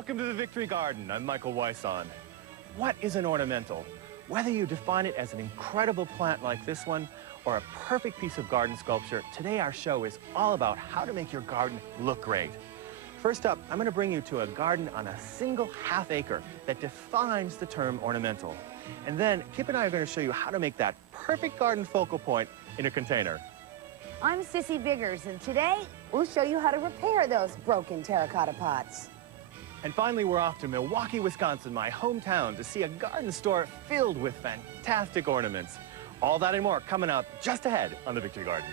Welcome to the Victory Garden. I'm Michael Weishan. What is an ornamental? Whether you define it as an incredible plant like this one or a perfect piece of garden sculpture, today our show is all about how to make your garden look great. First up, I'm going to bring you to a garden on a single half acre that defines the term ornamental. And then Kip and I are going to show you how to make that perfect garden focal point in a container. I'm Sissy Biggers, and today we'll show you how to repair those broken terracotta pots. And finally, we're off to Milwaukee, Wisconsin, my hometown, to see a garden store filled with fantastic ornaments. All that and more coming up just ahead on the Victory Garden.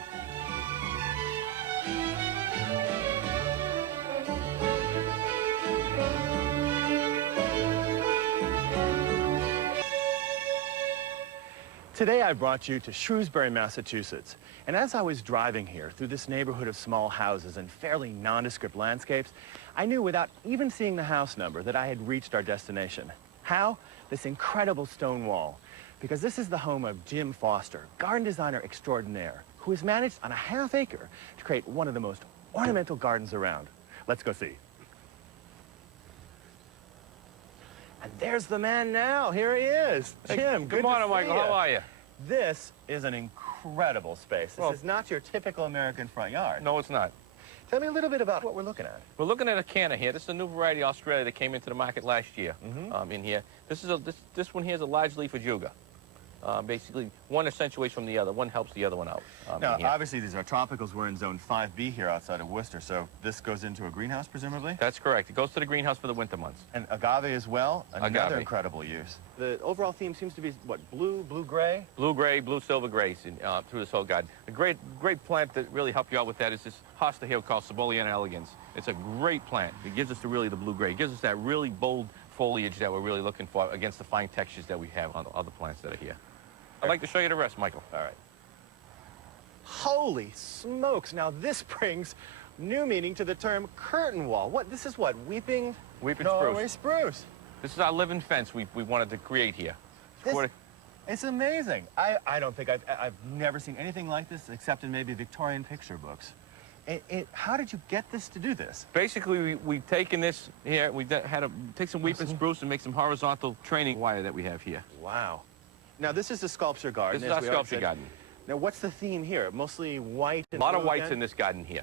Today I brought you to Shrewsbury, Massachusetts. And as I was driving here through this neighborhood of small houses and fairly nondescript landscapes, I knew without even seeing the house number that I had reached our destination. How? This incredible stone wall. Because this is the home of Jim Foster, garden designer extraordinaire, who has managed on a half acre to create one of the most ornamental gardens around. Let's go see. And there's the man now. Here he is. Jim, good morning, Michael. How are you? This is an incredible space. This is not your typical American front yard. No, it's not. Tell me a little bit about what we're looking at. We're looking at a canna here. This is a new variety of Australia that came into the market last year. In here, this one here is a large leaf ajuga. Basically, one accentuates from the other. One helps the other one out. Now, obviously, these are tropicals. We're in zone 5B here outside of Worcester, so this goes into a greenhouse, presumably? That's correct. It goes to the greenhouse for the winter months. And agave as well? Another Agave. incredible use. The overall theme seems to be, what, blue, blue-gray? Blue-gray, blue-silver grays through this whole garden. A great plant that really helped you out with that is this hosta here called Ciboliana elegans. It's a great plant. It gives us the blue-gray. It gives us that really bold foliage that we're really looking for against the fine textures that we have on the other plants that are here. I'd like to show you the rest, Michael. All right. Holy smokes. Now, this brings new meaning to the term curtain wall. This is what, weeping Norway spruce? This is our living fence we wanted to create here. It's amazing. I don't think I've never seen anything like this except in maybe Victorian picture books. How did you get this to do this? Basically, we've taken this here. We had to take some weeping spruce and make some horizontal training wire that we have here. Wow. Now, this is the sculpture garden. This is our sculpture garden. Now, what's the theme here? Mostly white and a lot of blue whites again? in this garden here.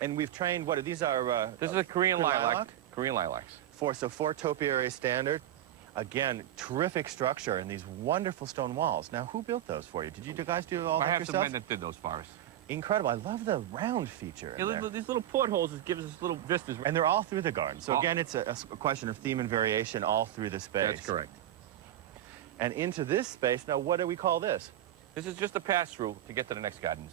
And we've trained, what are these? Are this is a Korean lilac. Korean lilacs. Four topiary standard. Again, terrific structure and these wonderful stone walls. Now, who built those for you? Did you guys do all that yourself? I have some men that did those for us. Incredible. I love the round feature. Yeah, these little portholes gives us little vistas. And they're all through the garden. So again, it's a question of theme and variation all through the space. That's correct. And into this space, now what do we call this? This is just a pass-through to get to the next gardens.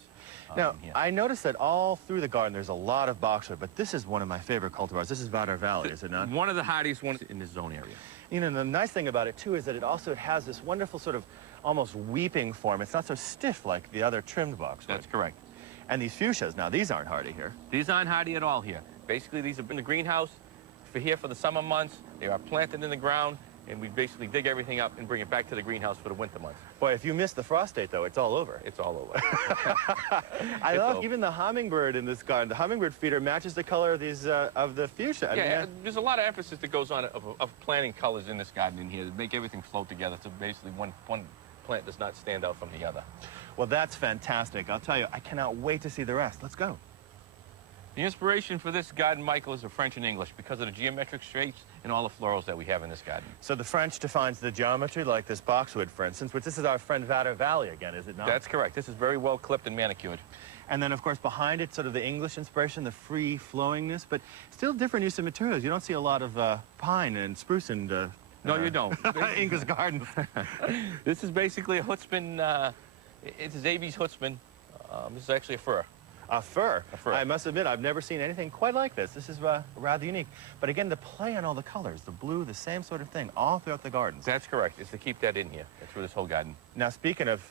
Now, I noticed that all through the garden there's a lot of boxwood, but this is one of my favorite cultivars. This is Vadar Valley, is it not? One of the hardiest ones in this zone area. You know, the nice thing about it, too, is that it also has this wonderful sort of almost weeping form. It's not so stiff like the other trimmed boxwood. That's correct. And these fuchsias, now these aren't hardy here. These aren't hardy at all here. Basically, these have been in the greenhouse for the summer months. They are planted in the ground, and we basically dig everything up and bring it back to the greenhouse for the winter months. Boy, if you miss the frost date, though, it's all over. It's all over. I love even the hummingbird in this garden. The hummingbird feeder matches the color of these of the fuchsia. Yeah, there's a lot of emphasis that goes on of planting colors in this garden in here to make everything flow together. So basically, one plant does not stand out from the other. Well, that's fantastic. I'll tell you, I cannot wait to see the rest. Let's go. The inspiration for this garden, Michael, is the French and English because of the geometric shapes and all the florals that we have in this garden. So the French defines the geometry, like this boxwood, for instance, which this is our friend Vadar Valley again, is it not? That's correct. This is very well clipped and manicured. And then, of course, behind it, sort of the English inspiration, the free flowingness, but still different use of materials. You don't see a lot of pine and spruce and... no, you don't. English gardens. This is basically a Hutzman. It's a Zabi's Hutzman. This is actually a fir. A fir. A fir. I must admit, I've never seen anything quite like this. This is rather unique. But again, the play on all the colors, the blue, the same sort of thing, all throughout the gardens. That's correct. It's to keep that in here through this whole garden. Now, speaking of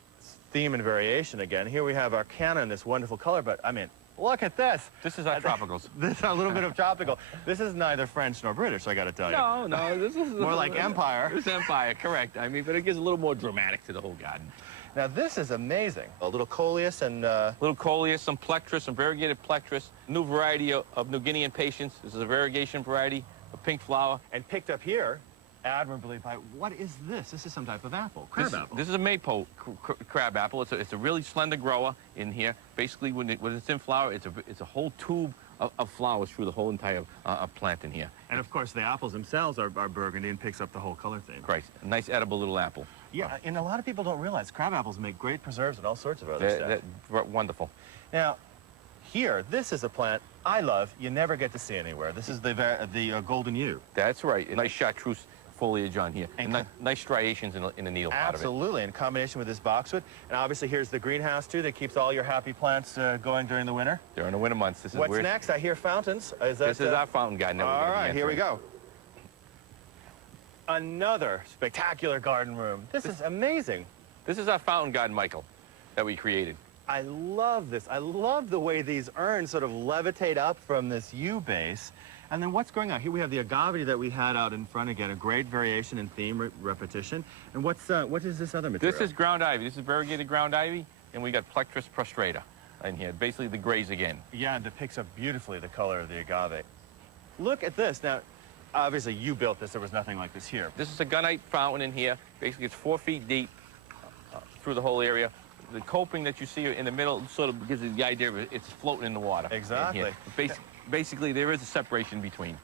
theme and variation again, here we have our canna in this wonderful color, but I mean, look at this. This is our tropicals. This is a little bit of tropical. This is neither French nor British, I got to tell you. No, this is more like Empire. It's Empire, correct. I mean, but it gives a little more dramatic to the whole garden. Now, this is amazing. A little coleus and... Little coleus, some plectris, some variegated plectris, new variety of New Guinean patience. This is a variegation variety. a pink flower. And picked up here admirably by, what is this? This is some type of apple, crab apple. This is a maypole crab apple. It's a really slender grower in here. Basically, when it's in flower, it's a whole tube of flowers through the whole entire plant in here. And of course, the apples themselves are burgundy and picks up the whole color theme. Right, a nice edible little apple. Yeah, and a lot of people don't realize crab apples make great preserves and all sorts of other stuff. They're wonderful. Now, here, this is a plant I love. You never get to see anywhere. This is the golden yew. That's right. A nice chartreuse foliage on here. And nice striations in the needle part of it. Absolutely, in combination with this boxwood. And obviously, here's the greenhouse, too, that keeps all your happy plants going during the winter. During the winter months. What's next? I hear fountains. This is our fountain garden. All right, here we go. Another spectacular garden room. This is amazing. This is our fountain garden, Michael, that we created. I love this. I love the way these urns sort of levitate up from this yew base. And then what's going on? Here we have the agave that we had out in front again, a great variation in theme repetition. And what is this other material? This is ground ivy. This is variegated ground ivy, and we got Plectris prostrata in here, basically the grays again. Yeah, it depicts up beautifully the color of the agave. Look at this. Now, obviously you built this. There was nothing like this here. This is a gunite fountain in here. Basically, it's 4 feet deep through the whole area. The coping that you see in the middle sort of gives you the idea of it's floating in the water. Exactly. Basically, there is a separation between.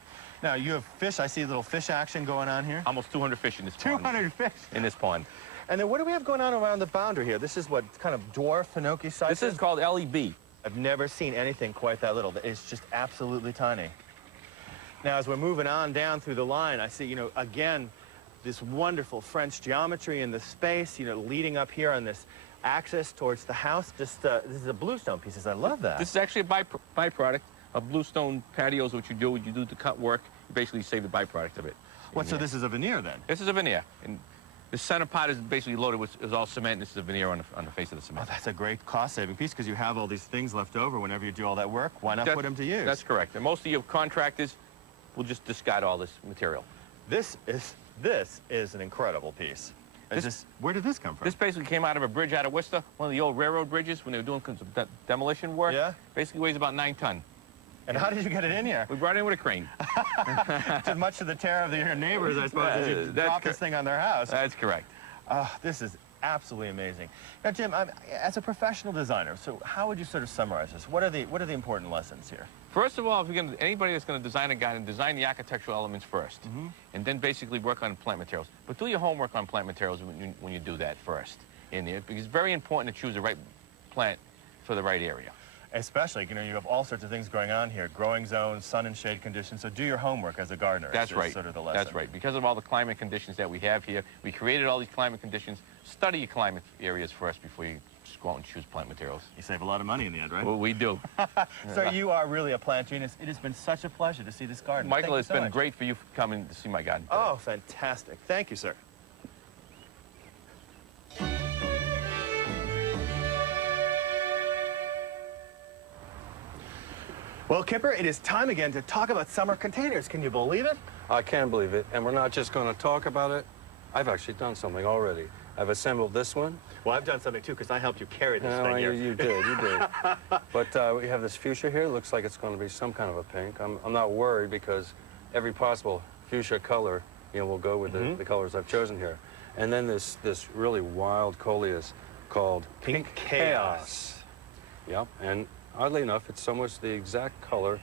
Now, you have fish. I see a little fish action going on here. Almost 200 fish in this pond. 200 fish? In this pond. And then what do we have going on around the boundary here? This is what, kind of dwarf Hinoki size? This is called LEB. I've never seen anything quite that little. It's just absolutely tiny. Now, as we're moving on down through the line, I see, you know, again, this wonderful French geometry in the space, you know, leading up here on this axis towards the house. Just, this is a bluestone pieces. I love that. This is actually a byproduct of bluestone patios. What you do to cut work, you basically save the byproduct of it. What, so this is a veneer then? This is a veneer. And the center part is basically loaded with is all cement. And this is a veneer on the face of the cement. Oh, that's a great cost-saving piece because you have all these things left over whenever you do all that work. Why not put them to use? That's correct. And most of your contractors will just discard all this material. This is an incredible piece. Where did this come from? This basically came out of a bridge out of Worcester, one of the old railroad bridges when they were doing some demolition work. Yeah. Basically weighs about 9 tons. And how did you get it in here? We brought it in with a crane. Much to the terror of your neighbors, I suppose, as you drop this thing on their house. That's correct. This is absolutely amazing. Now, Jim, as a professional designer, so how would you sort of summarize this? What are the important lessons here? First of all, if you're anybody that's going to design a garden, design the architectural elements first, and then basically work on plant materials. But do your homework on plant materials when you do that first in there, because it's very important to choose the right plant for the right area. Especially, you know, you have all sorts of things going on here, growing zones, sun and shade conditions, so do your homework as a gardener. That's right. Sort of the lesson. That's right. Because of all the climate conditions that we have here, we created all these climate conditions. Study your climate areas first before you just go out and choose plant materials. You save a lot of money in the end, right? Well, we do. Sir, you are really a plant genius. It has been such a pleasure to see this garden. Michael, Thank it's you so been much. great for you coming to see my garden today. Oh, fantastic. Thank you, sir. Well, Kipper, it is time again to talk about summer containers. Can you believe it? I can believe it, and we're not just going to talk about it. I've actually done something already. I've assembled this one. Well, I've done something, too, because I helped you carry this thing here. You did. But we have this fuchsia here. It looks like it's going to be some kind of a pink. I'm not worried because every possible fuchsia color, you know, will go with the colors I've chosen here. And then this really wild coleus called Pink Chaos. Yep, and oddly enough, it's almost the exact color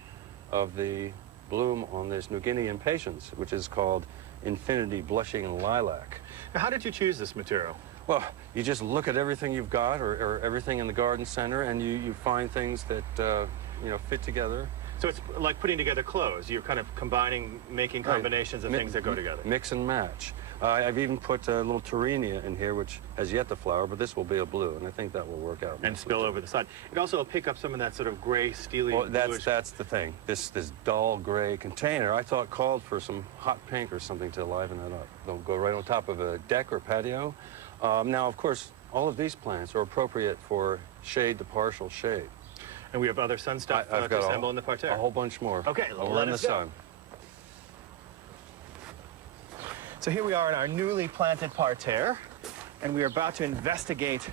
of the bloom on this New Guinea impatiens, which is called Infinity Blushing Lilac. Now, how did you choose this material? Well, you just look at everything you've got or everything in the garden center, and you find things that, you know, fit together. So it's like putting together clothes. You're kind of combining, making combinations of things that go together. Mix and match. I've even put a little Terrenia in here, which has yet to flower, but this will be a blue, and I think that will work out. And spill over the side. It also will pick up some of that sort of gray, steely Well, bluish. that's the thing. This dull gray container, I thought called for some hot pink or something to liven it up. They'll go right on top of a deck or patio. Now, of course, all of these plants are appropriate for shade to partial shade. And we have other sun stuff I've to got assemble in the parterre. a whole bunch more. Okay, over let in us the go. sun. So here we are in our newly planted parterre, and we are about to investigate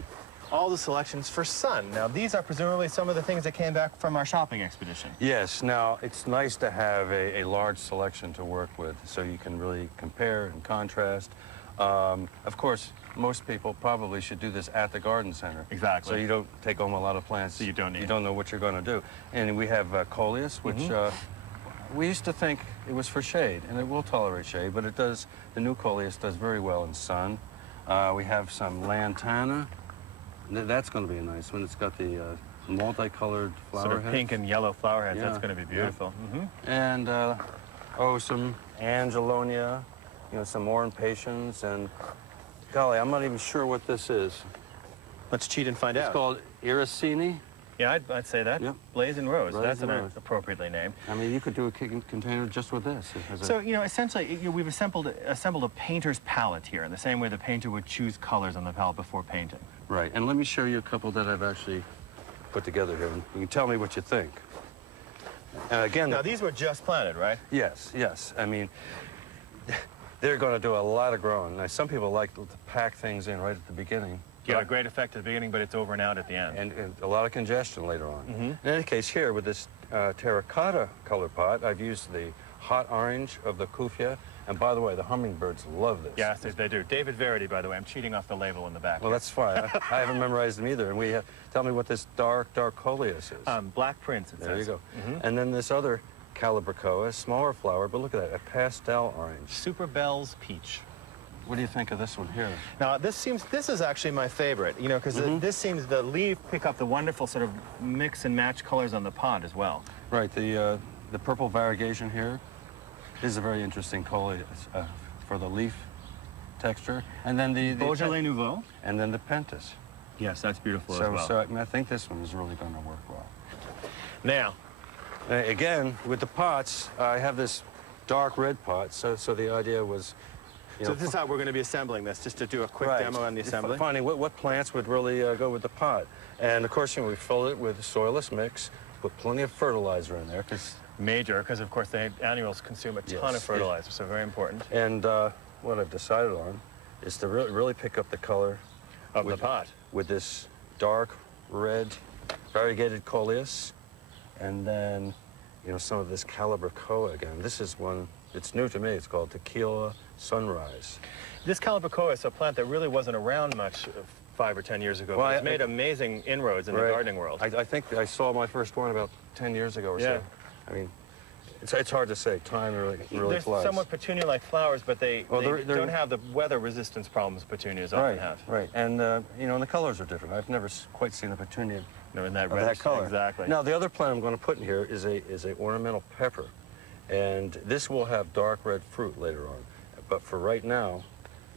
all the selections for sun. Now, these are presumably some of the things that came back from our shopping expedition. Yes, now it's nice to have a large selection to work with so you can really compare and contrast. Of course, most people probably should do this at the garden center. Exactly. So you don't take home a lot of plants So you don't need. You don't know what you're going to do. And we have coleus, which we used to think it was for shade, and it will tolerate shade, but it does. The new coleus does very well in sun. We have some lantana. That's going to be a nice one. It's got the multicolored flower Sort of heads. pink and yellow flower heads. Yeah, That's going to be beautiful. And some angelonia, you know, some impatiens, and golly, I'm not even sure what this is. Let's cheat and find It's out. called iracini. Yeah, I'd say that. Yep. Blazing Rose. That's Blazing an Rose. appropriately named. I mean, you could do a container just with this. So, you know, essentially, we've assembled a painter's palette here, in the same way the painter would choose colors on the palette before painting. Right, and let me show you a couple that I've actually put together here. And you can tell me what you think. Again, Now, these were just planted, right? yes, yes. I mean, they're going to do a lot of growing. Now, some people like to pack things in right at the beginning. Yeah, a great effect at the beginning, but it's over and out at the end. And a lot of congestion later on. In any case, here with this terracotta color pot, I've used the hot orange of the kufia. And by the way, the hummingbirds love this. Yes, they do. David Verity, by the way. I'm cheating off the label in the back. Well, that's fine. I haven't memorized them either. And we have, tell me what this dark coleus is. Black Prince, it There you says. go. And then this other calibrachoa, smaller flower, but look at that, a pastel orange. Super Bell's Peach. What do you think of this one here? Now, this is actually my favorite, you know, because this seems the leaf pick up the wonderful sort of mix and match colors on the pot as well. Right, the purple variegation here is a very interesting coleus for the leaf texture. And then the Beaujolais Nouveau. and then the pentas. Yes, that's beautiful So, as well. so I, mean, I think this one is really going to work well. Now, Again, with the pots, I have this dark red pot, so the idea was, you so know, this is how we're going to be assembling this, just to do a quick right, demo on the assembly. finding what plants would really go with the pot. And of course, you know, we fill it with a soilless mix, put plenty of fertilizer in there, Major, because of course the annuals consume a ton Yes, of fertilizer, so very important. and what I've decided on is to really pick up the color Of the pot. with this dark red variegated coleus, and then, you know, some of this calibrachoa again. This is one, it's new to me. It's called Tequila Sunrise. This calibrachoa is a plant that really wasn't around much 5 or 10 years ago. Well, But it's made amazing inroads in the Right. gardening world. I think I saw my first one about 10 years ago or Yeah. so. I mean, it's hard to say. Time really They're flies. somewhat petunia-like flowers, but they they're- don't have the weather resistance problems petunias often Right, have. right. And, you know, and the colors are different. I've never quite seen a petunia No, in that of red that color. Exactly. Now, the other plant I'm going to put in here is a ornamental pepper. And this will have dark red fruit later on. But for right now,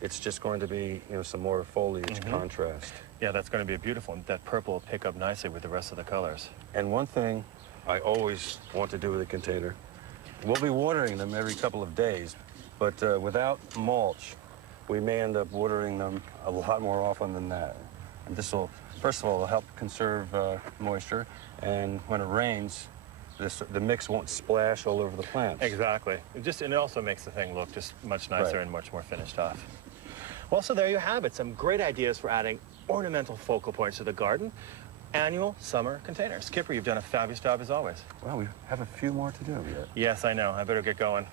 it's just going to be, you know, some more foliage contrast. Yeah, that's going to be beautiful. And that purple will pick up nicely with the rest of the colors. And one thing I always want to do with a container, we'll be watering them every couple of days, but without mulch, we may end up watering them a lot more often than that. And this will, first of all, it'll help conserve moisture, and when it rains, the mix won't splash all over the plants. Exactly. And it also makes the thing look just much nicer Right. and much more finished off. Well, so there you have it. Some great ideas for adding ornamental focal points to the garden. Annual summer containers. Skipper, you've done a fabulous job as always. Well, we have a few more to do yet. Yes, I know. I better get going.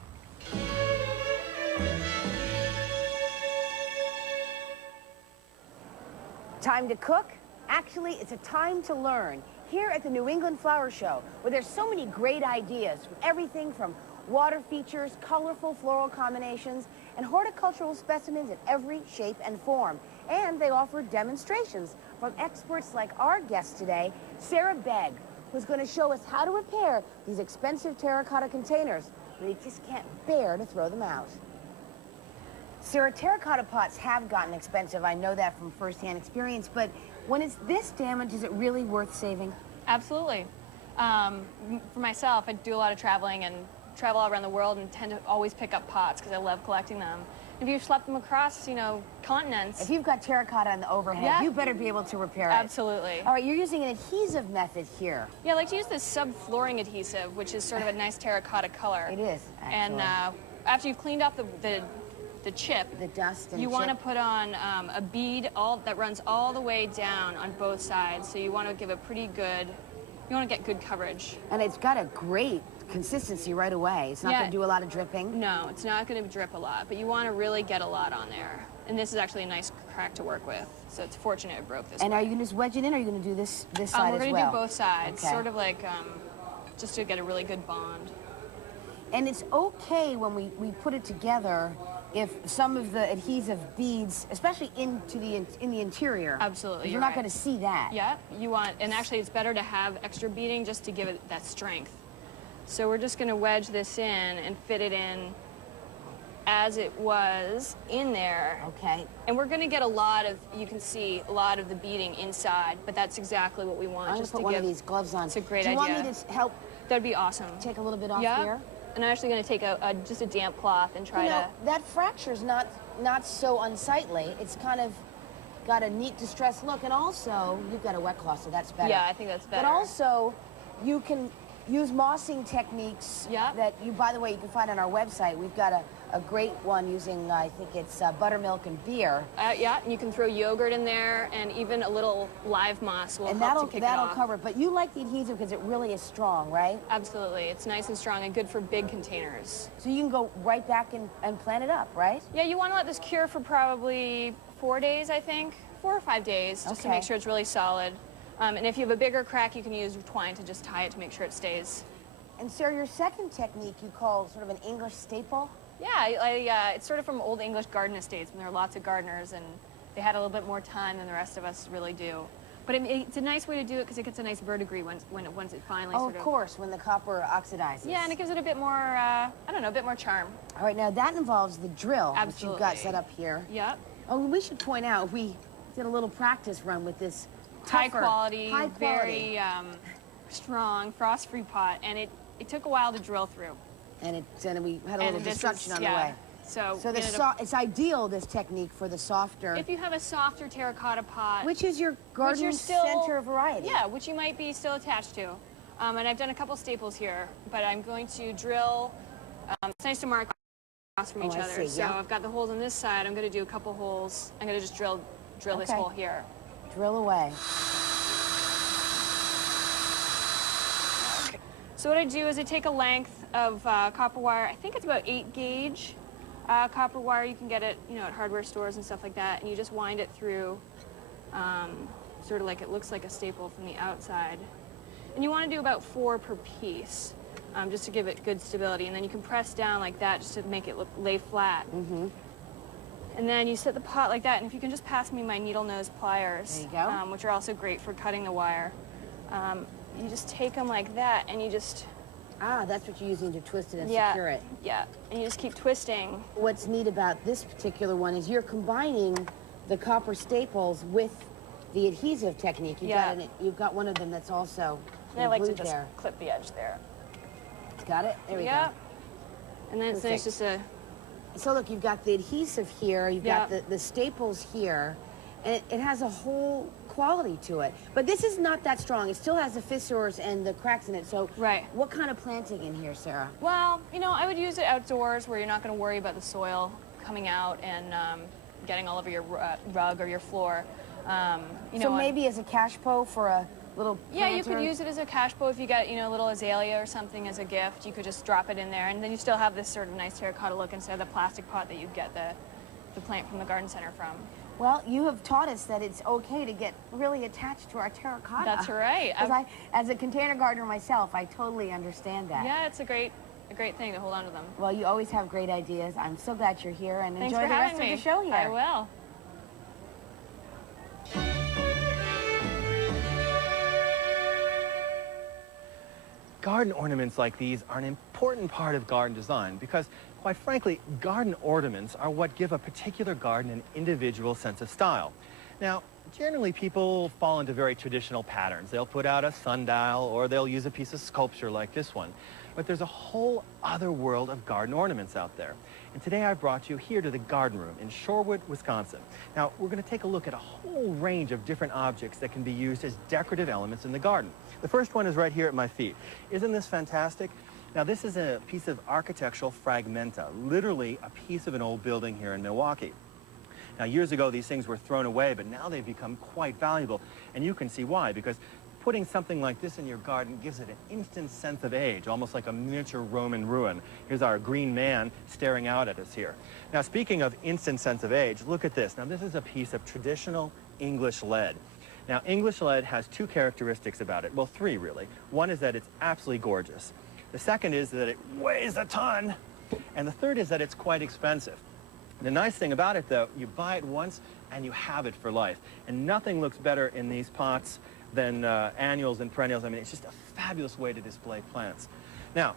Time to cook? Actually, it's a time to learn. Here at the New England Flower Show, where there's so many great ideas, from everything from water features, colorful floral combinations, and horticultural specimens in every shape and form. And they offer demonstrations from experts like our guest today, Sarah Begg, who's going to show us how to repair these expensive terracotta containers, but you just can't bear to throw them out. Sarah, terracotta pots have gotten expensive. I know that from firsthand experience, but when it's this damaged, is it really worth saving? Absolutely. For myself, I do a lot of traveling and travel all around the world and tend to always pick up pots because I love collecting them. If you've schlepped them across, you know, continents. If you've got terracotta on the overhead, Yeah. you better be able to repair it. Absolutely. All right, you're using an adhesive method here. Yeah, I like to use this sub-flooring adhesive, which is sort of a nice terracotta color. It is, actually. And after you've cleaned off the the chip, The dust and you want to chip. put on a bead that runs all the way down on both sides. So you want to give a pretty good, you want to get good coverage. And it's got a great consistency right away. It's not Yeah. going to do a lot of dripping. No, it's not going to drip a lot, but you want to really get a lot on there. And this is actually a nice crack to work with. So it's fortunate it broke this And way. are you going to just wedge it in, or are you going to do this side We're as well? going to do both sides, Okay. sort of like just to get a really good bond. And it's okay when we put it together if some of the adhesive beads, especially in the interior. Absolutely, You're you're not right. going to see that. Yeah, you want, and actually it's better to have extra beading just to give it that strength. So we're just going to wedge this in and fit it in as it was in there. Okay. And we're going to get a lot of, you can see a lot of the beading inside, but that's exactly what we want. I'm going to just put to one give, of these gloves on. It's a great Do you idea. want me to help That'd be awesome. take a little bit off Yeah. here? And I'm actually going to take just a damp cloth and try You know, to. that fracture's not so unsightly. It's kind of got a neat distressed look, and also you've got a wet cloth, so that's better. Yeah, I think that's better. But also, you can use mossing techniques Yeah. that you, by the way, you can find on our website. We've got a great one using, I think it's buttermilk and beer. Yeah, and you can throw yogurt in there, and even a little live moss will And help to kick it that'll off. cover it. But you like the adhesive because it really is strong, right? Absolutely, it's nice and strong and good for big containers. So you can go right back and plant it up, right? Yeah, you want to let this cure for probably 4 days, I think, 4 or 5 days, just to Okay. make sure it's really solid. And if you have a bigger crack, you can use twine to just tie it to make sure it stays. And Sarah, your second technique you call sort of an English staple. Yeah, it's sort of from old English garden estates when there were lots of gardeners and they had a little bit more time than the rest of us really do. But it's a nice way to do it because it gets a nice verdigris once it finally Oh, sort of course, when the copper oxidizes. Yeah, and it gives it a bit more, I don't know, a bit more charm. All right, now that involves the drill that you've got Absolutely. set up here. Yep. Oh, we should point out, we did a little practice run with this High tougher, quality, high quality. very strong, frost-free pot, and it took a while to drill through. And we had a little this destruction is- on yeah. the way. So So we ended up- it's ideal, this technique, for the softer, if you have a softer terracotta pot, which is your garden you're still- center variety. yeah, which you might be still attached to. And I've done a couple staples here, but I'm going to drill. It's nice to mark across from each I other. see, So yeah. I've got the holes on this side. I'm going to do a couple holes. I'm going to just drill this Okay. hole here. Drill away. So what I do is I take a length of copper wire. I think it's about 8 gauge copper wire. You can get it, at hardware stores and stuff like that. And you just wind it through, sort of like it looks like a staple from the outside. And you want to do about 4 per piece, just to give it good stability. And then you can press down like that just to make it lay flat. Mm-hmm. And then you set the pot like that. And if you can just pass me my needle nose pliers, There you go. which are also great for cutting the wire. You just take them like that, and you just Ah, that's what you're using to twist it and yeah, secure it. yeah, and you just keep twisting. What's neat about this particular one is you're combining the copper staples with the adhesive technique. You've got one of them that's also And I like to glued just there. clip the edge there. Got it? There we Yeah. go. And then it's nice Perfect. just a So look, you've got the adhesive here, you've Yeah. got the staples here, and it has a whole quality to it. But this is not that strong. It still has the fissures and the cracks in it. So Right. what kind of planting in here, Sarah? well, I would use it outdoors where you're not going to worry about the soil coming out and getting all over your rug or your floor. So maybe as a cash po for a little Yeah, you could planter? use it as a cash bow if you got, a little azalea or something as a gift. You could just drop it in there, and then you still have this sort of nice terracotta look instead of the plastic pot that you'd get the plant from the garden center from. Well, you have taught us that it's okay to get really attached to our terracotta. That's right. Because as a container gardener myself, I totally understand that. Yeah, it's a great thing to hold on to them. Well, you always have great ideas. I'm so glad you're here, and Thanks enjoy for the having rest me. of the show here. I will. Garden ornaments like these are an important part of garden design because, quite frankly, garden ornaments are what give a particular garden an individual sense of style. Now, generally people fall into very traditional patterns. They'll put out a sundial or they'll use a piece of sculpture like this one. But there's a whole other world of garden ornaments out there. And today I brought you here to the garden room in Shorewood, Wisconsin. Now, we're going to take a look at a whole range of different objects that can be used as decorative elements in the garden. The first one is right here at my feet. Isn't this fantastic? Now, this is a piece of architectural fragmenta, literally a piece of an old building here in Milwaukee. Now, years ago, these things were thrown away, but now they've become quite valuable. And you can see why, because putting something like this in your garden gives it an instant sense of age, almost like a miniature Roman ruin. Here's our green man staring out at us here. Now, speaking of instant sense of age, look at this. Now, this is a piece of traditional English lead. Now, English lead has two characteristics about it. Well, three, really. One is that it's absolutely gorgeous. The second is that it weighs a ton. And the third is that it's quite expensive. The nice thing about it, though, you buy it once and you have it for life. And nothing looks better in these pots than annuals and perennials. I mean, it's just a fabulous way to display plants. Now,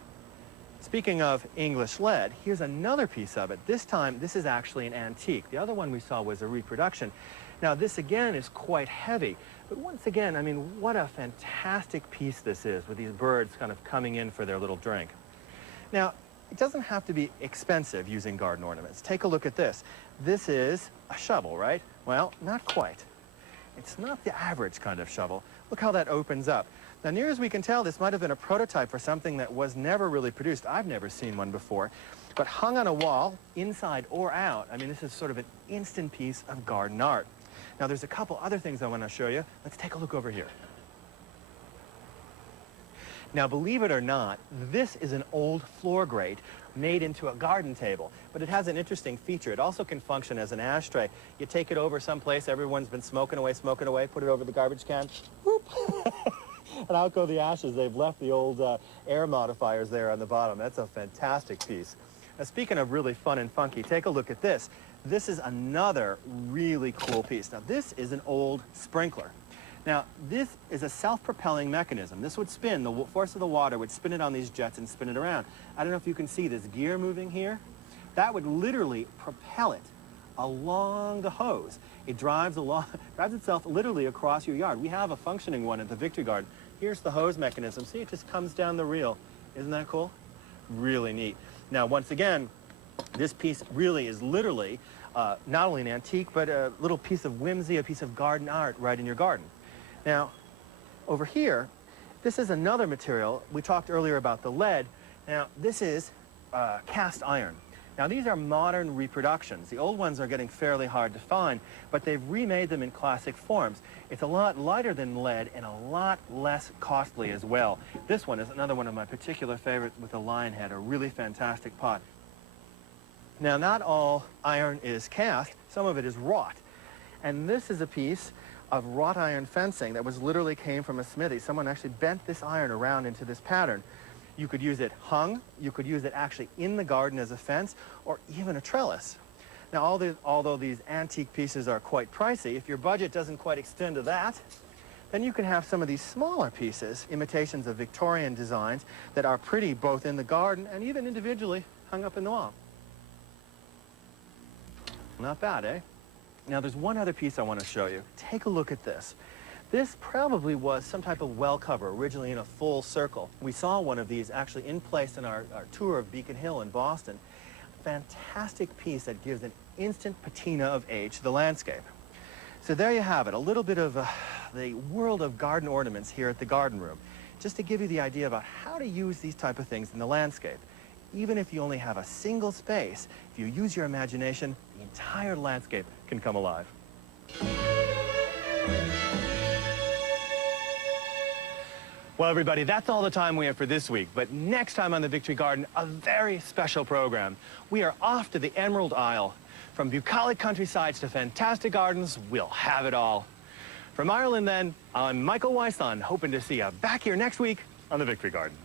speaking of English lead, here's another piece of it. This time, this is actually an antique. The other one we saw was a reproduction. Now, this again is quite heavy. But once again, I mean, what a fantastic piece this is with these birds kind of coming in for their little drink. Now, it doesn't have to be expensive using garden ornaments. Take a look at this. This is a shovel, right? Well, not quite. It's not the average kind of shovel. Look how that opens up. Now, near as we can tell, this might have been a prototype for something that was never really produced. I've never seen one before. But hung on a wall, inside or out, I mean, this is sort of an instant piece of garden art. Now, there's a couple other things I want to show you. Let's take a look over here. Now, believe it or not, this is an old floor grate made into a garden table, but it has an interesting feature. It also can function as an ashtray. You take it over someplace, everyone's been smoking away, put it over the garbage can, whoop, and out go the ashes. They've left the old air modifiers there on the bottom. That's a fantastic piece. Now, speaking of really fun and funky, take a look at this. This is another really cool piece. Now, this is an old sprinkler. Now, this is a self-propelling mechanism. This would spin, the force of the water would spin it on these jets and spin it around. I don't know if you can see this gear moving here. That would literally propel it along the hose. It drives itself literally across your yard. We have a functioning one at the Victory Garden. Here's the hose mechanism. See, it just comes down the reel. Isn't that cool? Really neat. Now, once again, this piece really is literally not only an antique, but a little piece of whimsy, a piece of garden art right in your garden. Now, over here, this is another material. We talked earlier about the lead. Now, this is cast iron. Now, these are modern reproductions. The old ones are getting fairly hard to find, but they've remade them in classic forms. It's a lot lighter than lead and a lot less costly as well. This one is another one of my particular favorites with a lion head, a really fantastic pot. Now, not all iron is cast. Some of it is wrought. And this is a piece of wrought iron fencing that literally came from a smithy. Someone actually bent this iron around into this pattern. You could use it hung, you could use it actually in the garden as a fence, or even a trellis. Now, although these antique pieces are quite pricey, if your budget doesn't quite extend to that, then you can have some of these smaller pieces, imitations of Victorian designs, that are pretty both in the garden and even individually hung up in the wall. Not bad, eh? Now, there's one other piece I want to show you. Take a look at this. This probably was some type of well cover, originally in a full circle. We saw one of these actually in place in our tour of Beacon Hill in Boston. Fantastic piece that gives an instant patina of age to the landscape. So there you have it, a little bit of the world of garden ornaments here at the Garden Room, just to give you the idea about how to use these type of things in the landscape. Even if you only have a single space, if you use your imagination, the entire landscape can come alive. Well, everybody, that's all the time we have for this week. But next time on the Victory Garden, a very special program. We are off to the Emerald Isle. From bucolic countrysides to fantastic gardens, we'll have it all. From Ireland, then, I'm Michael Weishan, hoping to see you back here next week on the Victory Garden.